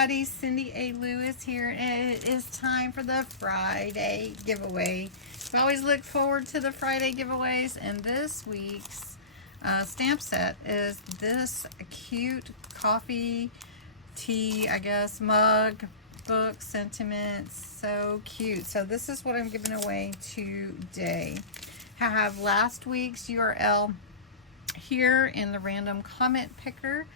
everybody, CindyALewis here, and it is time for the Friday giveaway. We always look forward to the Friday giveaways, and this week's stamp set is this cute coffee tea, I guess, mug, book, sentiments. So cute. So this is what I'm giving away today. I have last week's URL here in the random comment picker,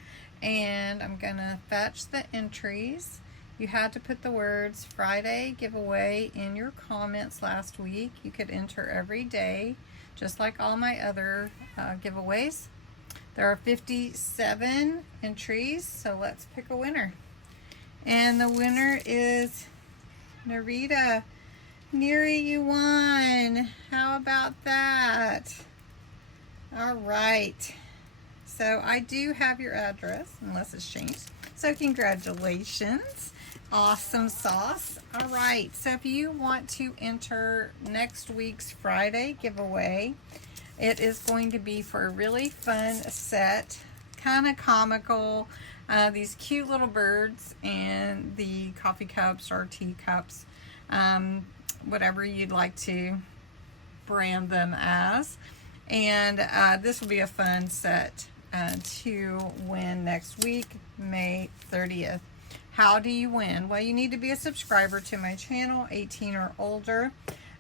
and I'm gonna fetch the entries. You had to put the words Friday giveaway in your comments last week. You could enter every day, just like all my other giveaways. There are 57 entries, so let's pick a winner. And the winner is Narita. Neri, you won. How about that? All right. So I do have your address, unless it's changed. So congratulations. Awesome sauce. All right. So if you want to enter next week's Friday giveaway, it is going to be for a really fun set, kind of comical. These cute little birds and the coffee cups or tea cups, whatever you'd like to brand them as. And this will be a fun set to win next week, May 30th. How do you win? Well, you need to be a subscriber to my channel, 18 or older,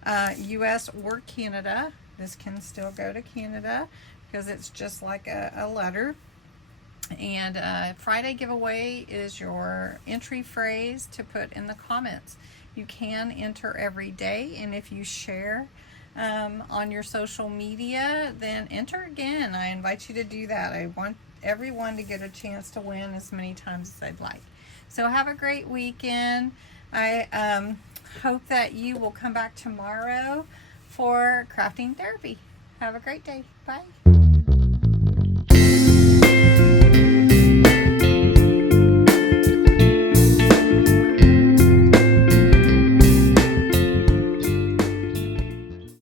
US or Canada. This can still go to Canada because it's just like a letter. And Friday giveaway is your entry phrase to put in the comments. You can enter every day, and if you share on your social media, then enter again. I invite you to do that. I want everyone to get a chance to win as many times as they'd like. So have a great weekend. I hope that you will come back tomorrow for crafting therapy. Have a great day. Bye.